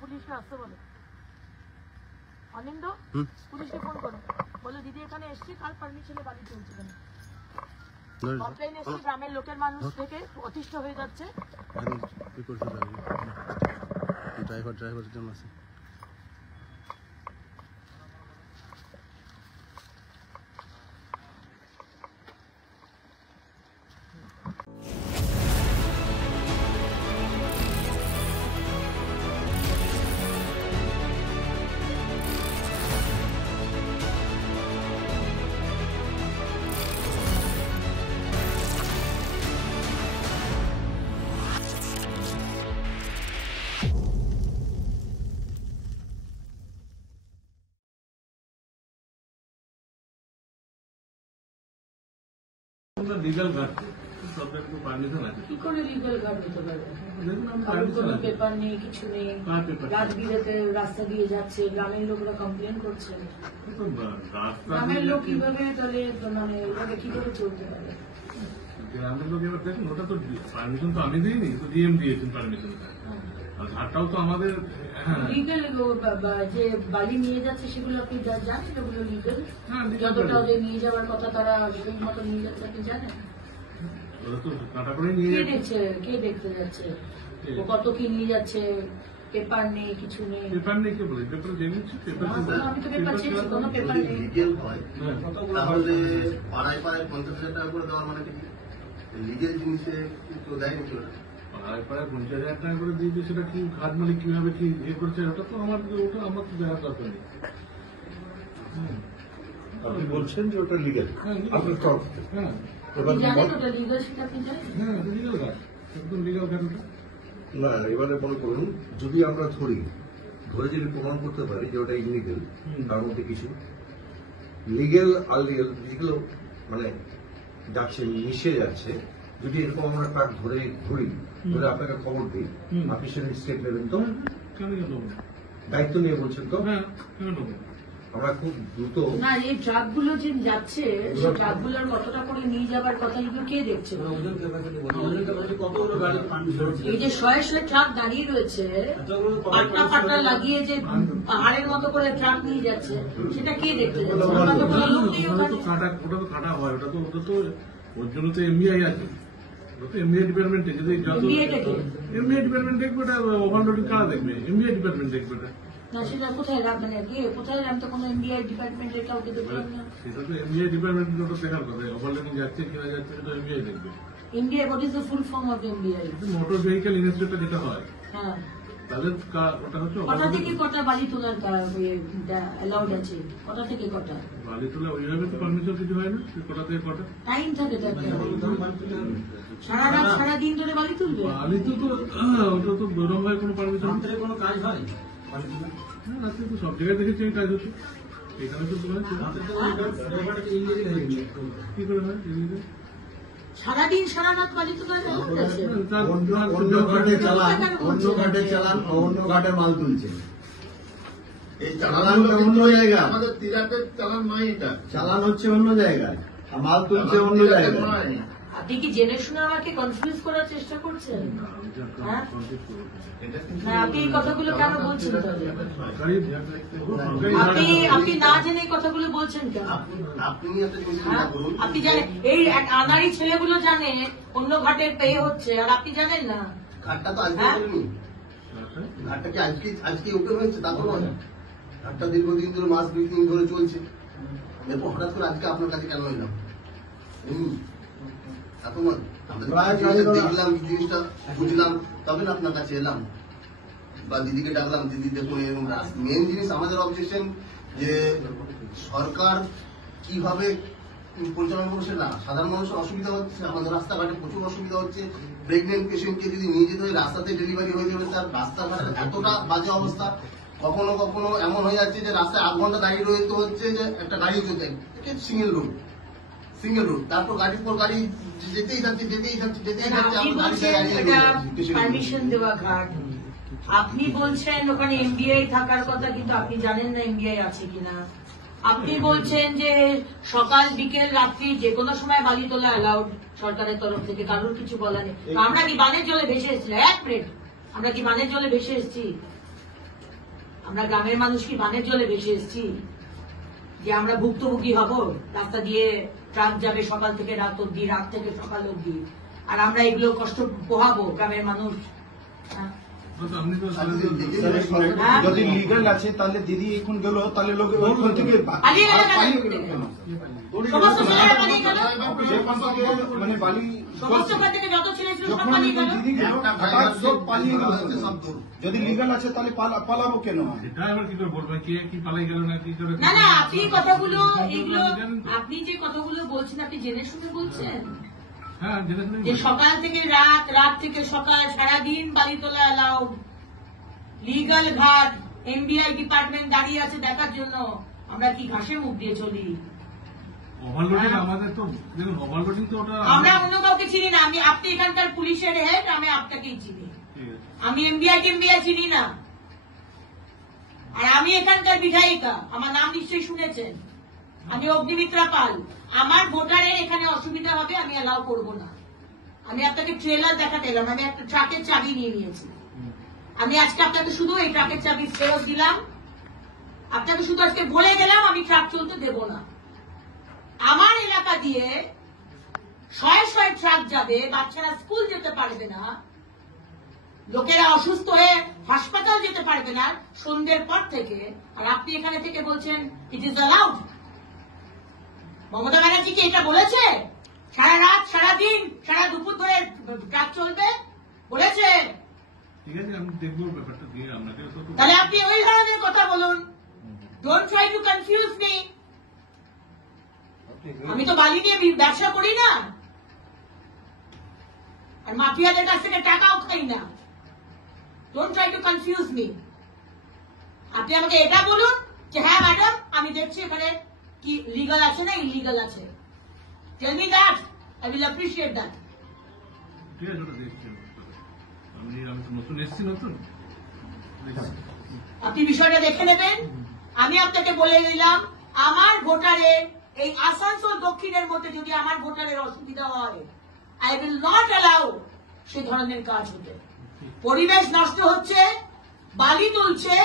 পুলিশকে আসতে বলে। অনিন্দ পুলিশকে ফোন করো, বলো দিদি এখানে এসছি, কার পারমিশনে বাড়ি চলছে কেন? কমপ্লেন এসছি, গ্রামের লোকের মানুষ থেকে অতিষ্ঠ হয়ে যাচ্ছে। ড্রাইভার জন্য আছে। লিগাল গার্ড সরকার কোনো পারমিশন আছে? কি করে লিগাল গার্ড হতে পারবে? কারোর কোনো পেপার নেই, কিছু নেই। রাত বিরেতে রাস্তা দিয়ে যাচ্ছে, গ্রামের লোকরা কমপ্লেন করছে। গ্রামের লোক কিভাবে তাহলে মানে এভাবে কি করে চলতে পারে? গ্রামের লোক এবার দেখুন, ওটা তো পারমিশন তো আমি দিইনি, তো ডিএম দিয়েছেন পারমিশনটা। আর ঘাটটাও তো আমাদের লিগাল যে বালি নিয়ে যাচ্ছে সেগুলো আপনি জানেন? ওগুলো লিগাল? যতটা ওদের নিয়ে যাওয়ার কথা তারা সেই মতো নিয়ে যাচ্ছে আপনি জানেন? ওরা তো কাটা করে নিয়ে যাচ্ছে। কে দেখতে যাচ্ছে ও কত কি নিয়ে যাচ্ছে? পেপার নেই, কিছু নেই। পেপার নেই কে বলে? পেপার জেনেছি, পেপার আমি তো পেপার চেয়েছি, কোনো পেপার নেই। লিগেল হয় তাহলে পাড়ায় পাড়ায় 50,000 টাকা করে দেওয়ার মানে কি? লিগেল জিনিসে তো দেয়নি কেউ। পাড়ায় পাড়ায় 50,000 টাকা করে দিয়েছে, সেটা কি ঘাট মালিক কিভাবে কি ইয়ে করছে ওটা তো আমার তো দেখার দরকার নেই। আপনি বলছেন যে ওটা লিগেল আপনার তরফ থেকে? হ্যাঁ জানেন ওটা লিগাল, সেটা আপনি জানেন? হ্যাঁ, লিগাল ঘাট, একদম লিগাল ঘাট ওটা। না, এবারে মনে করুন যদি আমরা ধরে যদি প্রমাণ করতে পারি যে ওটা ইলিগেল, তার মধ্যে কিছু লিগেল আর লিগেল মানে যাচ্ছে, মিশে যাচ্ছে, যদি এরকম আমরা ট্রাক ধরে আপনাকে খবর দিই, আপনি সেটা স্টেপ নেবেন তো? কেন নেবো? দায়িত্ব নিয়ে বলছেন তো? হ্যাঁ, কেন নেবো? আমরা খুব দ্রুত না, এই ট্রাকগুলো যে যাচ্ছে সেই ট্রাকগুলোর কতটা করে নিয়ে যাবার কথা এগুলো কে দেখছে? এই যে শয়ে শয়ে ট্রাক দাঁড়িয়ে রয়েছে, পাটনা পাটনা লাগিয়ে যে পাহাড়ের মতো করে ট্রাক নিয়ে যাচ্ছে, সেটা কে দেখতে যাচ্ছে? ওটা তো কাটা হয়, ওটা তো ওর জন্য তো এমবিআই আছে, ওটা তো এমবিআই ডিপার্টমেন্টে। যদি এমবিআই ডিপার্টমেন্ট দেখবে, ওটা ওভারলোডিং কারা দেখবে? এমবিআই ডিপার্টমেন্ট দেখবে ওটা। না, সেটা কোথায় রাখবেন? কোথায় আমি তো কোনো এমবিআই ডিপার্টমেন্টের কাউকে দেখলাম না। সেটা তো এমবিআই ডিপার্টমেন্টের ওটা দেখার কথা। ওভারলোডিং যাচ্ছে কিনা যাচ্ছে সেটা এমবিআই দেখবে। India, what is the full form of MBI? Motor vehicle inspector যেটা হয়, হ্যাঁ, তাদের ওটা হচ্ছে কটা থেকে কটা বালি তোলার অ্যালাউড আছে? কটা থেকে কটা বালি তোলা? ওইভাবে তো পারমিশন কিছু হয় না, কটা থেকে কটা টাইম থাকে? সারা রাত সারাদিন ধরে বালি তুলবে? বালি তো ওটা তো ওরকম ভাবে কোনো পারমিশন কোনো কাজ হয়? হ্যাঁ, রাত্রে তো সব জায়গায় দেখেছি এই কাজ হচ্ছে, এখানে তো কি করে হয়? সারাদিন সারা রাত বালি তোলার আছে? অন্য ঘাটে চালান, অন্য ঘাটে মাল তুলছে। এই চালানটা অন্য জায়গা, আমাদের তিরাটের চালান নয়, এটা চালান হচ্ছে অন্য জায়গায়, আর মাল তুলছে অন্য জায়গায়। আপনি কি জেনে শুনে আমাকে কনফিউজ করার চেষ্টা করছেন? হ্যাঁ, আপনি এই কথাগুলো কেন বলছেন? আপনি না জেনে এই কথাগুলো বলছেন কেন? আপনি জানেন এই আনাড়ি ছেলেগুলো জানে অন্য ঘাটে পেয়ে হচ্ছে, আর আপনি জানেন না? ঘাটটা তো আজকে ঘাটটা কি আজকে ওপেন হয়েছে? তা তো নয়, ঘাটটা দীর্ঘদিন ধরে, মাস 2 দিন ধরে চলছে। এরপর হঠাৎ করে আজকে আপনার কাছে কেন এলাম? দেখলাম জিনিসটা, বুঝলাম, তবে না আপনার কাছে এলাম বা দিদিকে ডাকলাম। দিদি দেখুন, এরকম মেন জিনিস আমাদের অবজেকশন যে সরকার কিভাবে পরিচালনা করছে না। সাধারণ মানুষের অসুবিধা হচ্ছে, আমাদের রাস্তাঘাটে প্রচুর অসুবিধা হচ্ছে। প্রেগনেন্ট পেশেন্টকে যদি নিয়ে যেতে হয়, রাস্তাতে ডেলিভারি হয়ে যাবে, তার রাস্তাঘাটের এতটা বাজে অবস্থা। কখনো কখনো এমন হয়ে যাচ্ছে যে রাস্তায় 8 ঘন্টা দাঁড়িয়ে রইতে হচ্ছে, যে একটা গাড়ি চলছে, সিঙ্গেল রুট, তারপর গাড়ির পর গাড়ি যেতেই থাকছে। পারমিশন দেওয়া ঘাট, আপনি বলছেন ওখানে এমবিআই থাকার কথা, কিন্তু আপনি জানেন না এমবিআই আছে কিনা। আপনি বলছেন যে সকাল বিকেল রাত্রি যে কোনো সময় বালি তোলা অ্যালাউড সরকারের তরফ থেকে, কারোর কিছু বলা নেই। আমরা কি বানের জলে ভেসে এসেছি? 1 মিনিট, আমরা কি বানের জলে ভেসে এসেছি? আমরা গ্রামের মানুষ কি বানের জলে ভেসে এসেছি যে আমরা ভুক্তভোগী হব? রাস্তা দিয়ে ট্রাক যাবে সকাল থেকে রাত অব্দি, রাত থেকে সকাল অব্দি, আর আমরা এগুলো কষ্ট পোহাবো গ্রামের মানুষ? হ্যাঁ? আপনি তো যদি লিগাল আছে তাহলে দিদি এখন গেল, তাহলে লোক ওইখান থেকে পালিয়ে গেল কেন? পালিয়ে গেল কেন? সমস্ত ছেলেরা পালিয়ে গেল, সেখান থেকে মানে বালি সমস্ত ওখান থেকে যত ছেলে ছিল সব যখন পালিয়ে গেল। দিদি গেল হঠাৎ সব পালিয়ে গেল। যদি লিগাল আছে তাহলে পালাবো কেন? এটা এবার কি করে বলবেন কে কি পালাই গেল না কি করে? না না, আপনি কথাগুলো এগুলো আপনি যে কথাগুলো বলছেন আপনি জেনে শুনে বলছেন হ্যাঁ জেনে শুনে যে সকাল থেকে রাত, রাত থেকে সকাল, সারাদিন বালি তোলা এলাও, লিগাল ঘাট, এমবিআই ডিপার্টমেন্ট দাঁড়িয়ে আছে দেখার জন্য আমরা কি ঘাসে মুখ দিয়ে চলি? ওভারলোডিং আমাদের তো দেখুন, ওভারলোডিং তো ওটা আমরা অন্য কাউকে চিনি না। আপনি এখানকার পুলিশের হেড, আমি আপনাকেই চিনি। ঠিক আছে। আমি এমবিআই চিনি না। আর আমি এখানকার বিধায়িকা, আমার নাম নিশ্চয়ই শুনেছেন। আমি অগ্নিমিত্রা পাল। আমার ভোটারের এখানে অসুবিধা হবে আমি অ্যালাউ করবো না। আমি আপনাকে ট্রেলার দেখাতে এলাম, আমি একটা ট্রাকের চাবি নিয়ে নিয়েছি। আমি আজকে আপনাকে শুধু এই ট্রাকের চাবি ফেরত দিলাম, আপনাকে শুধু আজকে বলে গেলাম আমি ট্রাক চলতে দেব না। আমার এলাকা দিয়ে শয়ে শয়ে ট্রাক যাবে, বাচ্চারা স্কুল যেতে পারবে না, লোকেরা অসুস্থ হয়ে হাসপাতাল যেতে পারবে না সন্ধ্যের পর থেকে, আর আপনি এখানে থেকে বলছেন it is allowed. Mamata Banerjee কি এটা বলেছে সারা রাত, সারাদিন, সারা দুপুর ধরে ট্রাক চলবে? বলেছে? ঠিক আছে, আমি দেখবো ব্যাপারটা দিয়ে আপনাকে তো তাহলে আপনি ওই ধরনের কথা বলুন। Don't try to confuse me. আমি তো বালি নিয়ে ব্যবসা করি না, আর মাফিয়াদের কাছ থেকে টাকাও খাই না। Don't try to confuse me. আপনি আমাকে এটা বলুন যে হ্যাঁ ম্যাডাম আমি দেখছি এখানে কি লিগাল আছে না ইলিগাল আছে। Tell me that, I will appreciate that. ঠিক আছে, ওটা দেখছি। আমি তো নতুন এসেছি, নতুন দেখছি। আপনি বিষয়টা দেখে নেবেন। আমি আপনাকে বলে দিলাম আমার ভোটারের এই আসানসোল দক্ষিণের মধ্যে যদি আমার ভোটারের অসুবিধা হয়, আই উইল নট অ্যালাউ সে ধরনের কাজ হতে। পরিবেশ নষ্ট হচ্ছে, বালি তুলছে,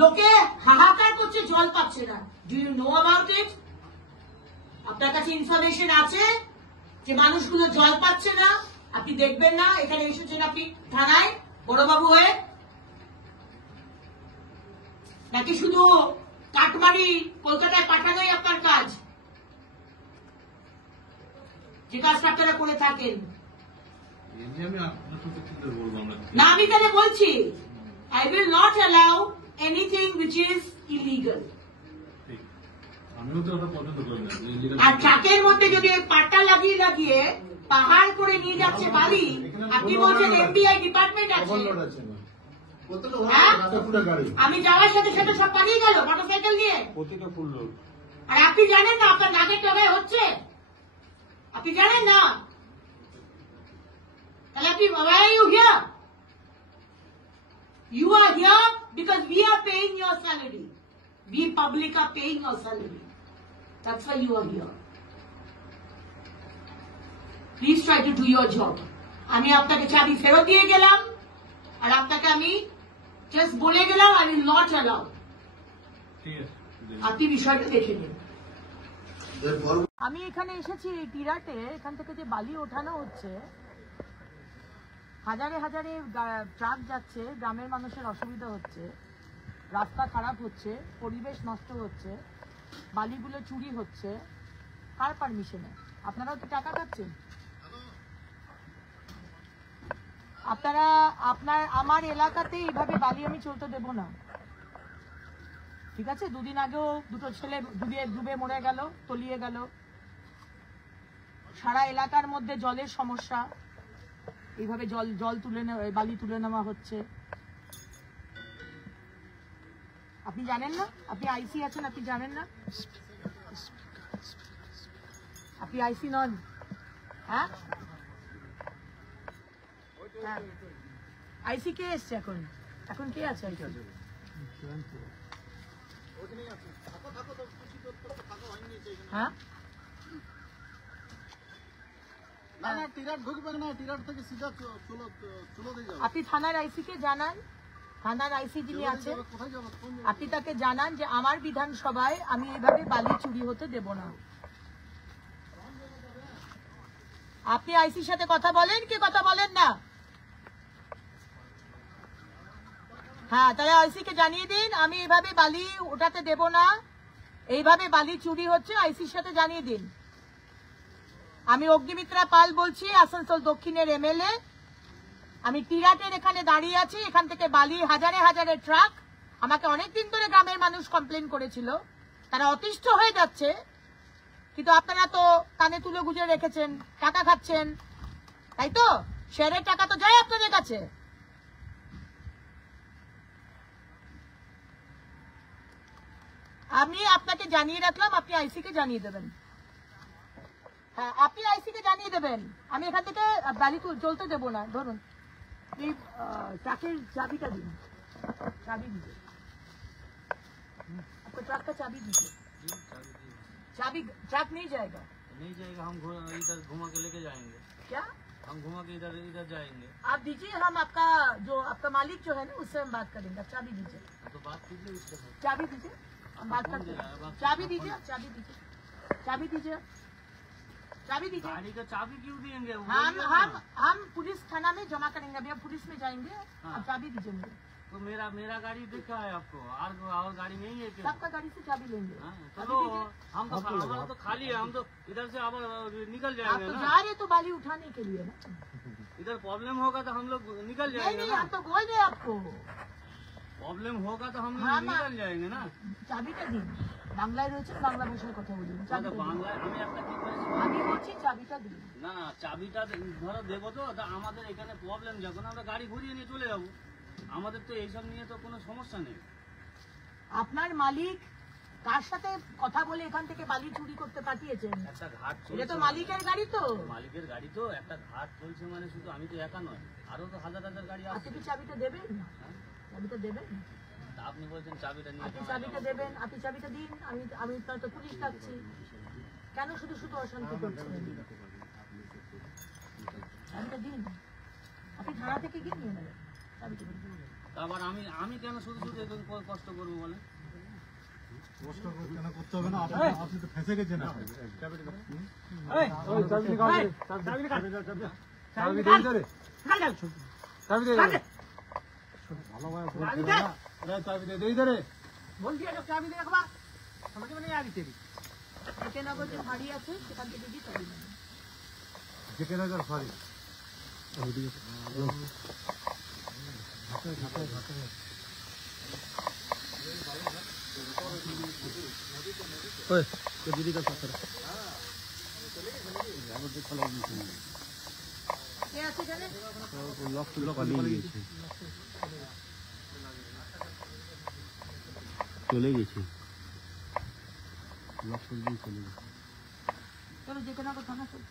লোকে হাহাকার করছে, জল পাচ্ছে না। Do you know about it? আপনার কাছে ইনফরমেশন আছে যে মানুষগুলো জল পাচ্ছে না? আপনি দেখবেন না? এখানে এসেছেন আপনি থানায় বড়বাবু হয়ে, নাকি শুধু কাটমারি কলকাতায় পাঠানোই আপনার কাজ, যে কাজটা আপনারা করে থাকেন? এমনি আমি আপনার সাথে কি করে বলবো আমরা? না, আমি তাহলে বলছি I will not allow anything which is illegal. ঠিক, আমিও তো ওটা পছন্দ করি না illegal। আর ট্রাকের মধ্যে যদি ওই পাট্টা লাগিয়ে লাগিয়ে পাহাড় করে নিয়ে যাচ্ছে বালি, আপনি বলছেন এমবিআই ডিপার্টমেন্ট আছে। ওভারলোড আছে না, হ্যাঁ? পুরো গাড়ি আমি যাওয়ার সাথে সাথে সব পালিয়ে গেল মোটরসাইকেল নিয়ে। প্রতিটা ফুল লোড। আর আপনি জানেন না আপনার নাকের টবে হচ্ছে? আপনি জানেন না? তাহলে আপনি why are you here? You are here because we are paying your salary. We public are paying your salary. That's why you are here. Please try to do your job. আমি আপনাকে চাবি ফেরত দিয়ে গেলাম, আর আপনাকে আমি জাস্ট বলে গেলাম I will not allow. ঠিক আছে, আপনি বিষয়টা দেখে নিন। এরপর আমি এখানে এসেছি এই টিরাটে, এখান থেকে যে বালি ওঠানো হচ্ছে, হাজারে হাজারে ট্রাক যাচ্ছে, গ্রামের মানুষের অসুবিধা হচ্ছে, রাস্তা খারাপ হচ্ছে, পরিবেশ নষ্ট হচ্ছে, বালিগুলো চুরি হচ্ছে। কার পারমিশনে? আপনারাও তো টাকা খাচ্ছেন। আপনারা আমার এলাকাতে এইভাবে বালি আমি চলতে দেব না। ঠিক আছে? দুদিন আগেও দুটো ছেলে ডুবে মরে গেল, তলিয়ে গেল। সারা এলাকার মধ্যে জলের সমস্যা, এইভাবে জল তুলে বালি তুলে নেওয়া হচ্ছে। আপনি জানেন না? আপনি আইসি আছেন, আপনি জানেন না? আপনি আইসি নন? হ্যাঁ, আইসি কে এসছে এখন? এখন কে আছে আইসি? হ্যাঁ, টিরাট ঢুকবে না, টিরাট থেকে সিধা চলো দিয়ে যাও। আপনি থানার আইসি কে জানান থানার আইসি যিনি আছেন আপনি তাকে জানান যে আমার বিধানসভায় আমি এইভাবে বালি চুরি হতে দেব না। আপনি আইসির সাথে কথা বলেন কি কথা বলেন না? হ্যাঁ, তাহলে আইসি কে জানিয়ে দিন আমি এইভাবে বালি ওঠাতে দেব না, এইভাবে বালি চুরি হচ্ছে, আইসির সাথে জানিয়ে দিন। আমি অগ্নিমিত্রা পাল বলছি, আসানসোল দক্ষিণের এমএলএ। আমি টিরাটের এখানে দাঁড়িয়ে আছি, এখান থেকে বালি হাজারে হাজারে ট্রাক। আমাকে অনেকদিন ধরে গ্রামের মানুষ কমপ্লেন করেছিল, তারা অতিষ্ঠ হয়ে যাচ্ছে, কিন্তু আপনারা তো কানে তুলে গুজে রেখেছেন, টাকা খাচ্ছেন, তাই তো? শেয়ারের টাকা তো যায় আপনাদের কাছে। আমি আপনাকে জানিয়ে রাখলাম, আপনি আইসি কে জানিয়ে দেবেন। হ্যাঁ, আপনি আইসি কে জানিয়ে দেবেন আমি এখান থেকে বালি চলতে দেবো না। ধরুন এই ট্রাকের চাবিটা দিন, चाबी दीजिए, आपको ट्रक का चाबी दीजिए। चाबी ट्रक नहीं जाएगा, नहीं जाएगा, हम इधर घुमा के लेके जाएंगे। क्या हम घुमा के इधर इधर जाएंगे। आप दीजिए, हम आपका जो आपका मालिक जो है ना उससे हम बात करेंगे। आप चाबी दीजिए, तो बात कीजिए उसके साथ। चाबी दीजिए, हम बात करते हैं। चाबी दीजिए, चाबी दीजिए, चाबी दीजिए, चाबी दीजिए। गाड़ी का चाबी क्यों देंगे? वो हम बोलिए हम ना। हम पुलिस थाना में जमा करेंगे, अभी हम पुलिस में जाएंगे। हाँ। आप चाबी दीजिए मुझे। तो मेरा गाड़ी दिखा है आपको, और गाड़ी नहीं है क्या? सबका गाड़ी से चाबी लेंगे। हाँ, चाबी चलो दीजिए। हम तो हमारा तो खाली है, हम तो इधर से अब निकल आप जाएंगे तो ना। जा रहे तो बाली उठाने के लिए ना। इधर प्रॉब्लम होगा तो हम लोग निकल नहीं जाएंगे नहीं, ना। हम तो बोल रहे आपको प्रॉब्लम होगा तो हम हाँ, लोग निकल जाएंगे ना। চাবিটা দিন। বাংলায় রয়েছে, বাংলা ভাষায় কথা বলুন। তো চাবিটা দিন। বাংলায় আমি একটা কি করেছি, আমি বলছি চাবিটা দিন। না না চাবিটা ধরো দেবো তো, তা আমাদের এখানে প্রবলেম, যখন আমরা গাড়ি ঘুরিয়ে নিয়ে চলে যাবো, আমাদের তো এইসব নিয়ে তো কোনো সমস্যা নেই। আপনার মালিক কার সাথে কথা বলে এখান থেকে বালি চুরি করতে পাঠিয়েছেন? একটা ঘাট এটা তো চলছে, মালিকের গাড়ি তো। মালিকের গাড়ি তো, একটা ঘাট চলছে মানে শুধু আমি তো একা নয়, আরো তো হাজার হাজার গাড়ি আপনি আসছে। কি চাবিটা দেবেন? চাবিটা দেবেন? তা আপনি বলছেন চাবিটা নিয়ে আপনি চাবিটা দেবেন, আপনি চাবিটা দিন। আমি আমি তো পুলিশ ডাকছি, কেন শুধু শুধু অশান্তি করছেন? চাবিটা দিন, আপনি থানা থেকে গিয়ে নিয়ে নেবেন চাবিটা দিন। তারপর আমি কেন শুধু শুধু এত কষ্ট করবো বলেন? করতে হবে না, আপনি তো ফেঁসে গেছেন। बोल दिया जब चाबी दे रखवा, समझ में नहीं आ रही तेरी। नगर जो फाड़ी আছে সেখান থেকে দিই চাবি নেবেন। ओए तो दीदी का पत्थर কে আছে এখানে? लॉक পালিয়ে গেছে, চলে গেছে, লক করে দিয়ে চলে গেছে। চলো যে কোনো থানা চলো।